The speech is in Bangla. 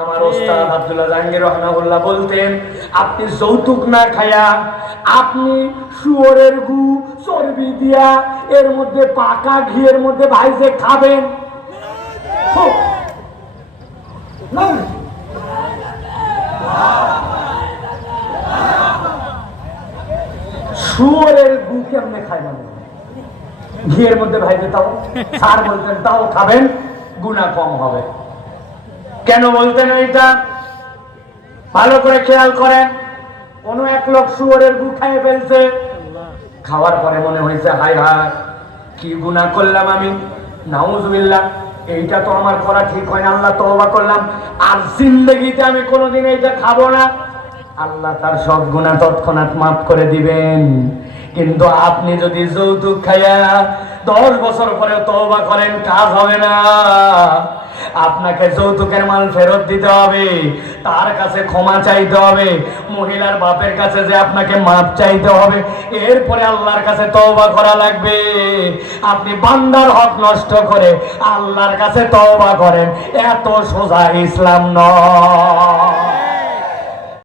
আমার ওস্তাদ আব্দুল্লাহ জাহাঙ্গীর রাহমাহুল্লাহ বলতেন, আপনি যৌতুক না খায়া আপনি শুয়োরের গু চর্বি দিয়া এর মধ্যে পাকা ঘিয়ের মধ্যে ভাইজে খাবেন, শুয়োরের গু কেমনে খায় মানে ঘিয়ের মধ্যে ভাইজে, তাও স্যার বলতেন তাও খাবেন, গুনাহ কম হবে। কেন বলতেন এইটা? ভালো করে খেয়াল করেন। কোন এক লোক শুয়োরের গু খাইয়ে ফেলছে, খাওয়ার পরে মনে হয়েছে হায় হায় কি গুনাহ করলাম আমি, নাউজুবিল্লাহ, এইটা তো আমার করা ঠিক হয় না, আল্লাহ তওবা করলাম, আর জিন্দেগিতে আমি কোনোদিন এইটা খাবো না। আল্লাহ তার সব গুনাহ তৎক্ষণাৎ মাফ করে দিবেন। কিন্তু আপনি যদি যৌতুক খাইয়া 10 বছর পরে তওবা করেন, কাজ হবে না। আপনাকে যৌতুকের মাল ফেরত দিতে হবে, তার কাছে ক্ষমা চাইতে হবে, মহিলার বাপের কাছে যে আপনাকে মাপ চাইতে হবে, এরপরে আল্লাহর কাছে তওবা করা লাগবে। আপনি বান্দার হক নষ্ট করে আল্লাহর কাছে তওবা করেন, এত সোজা ইসলাম নয়।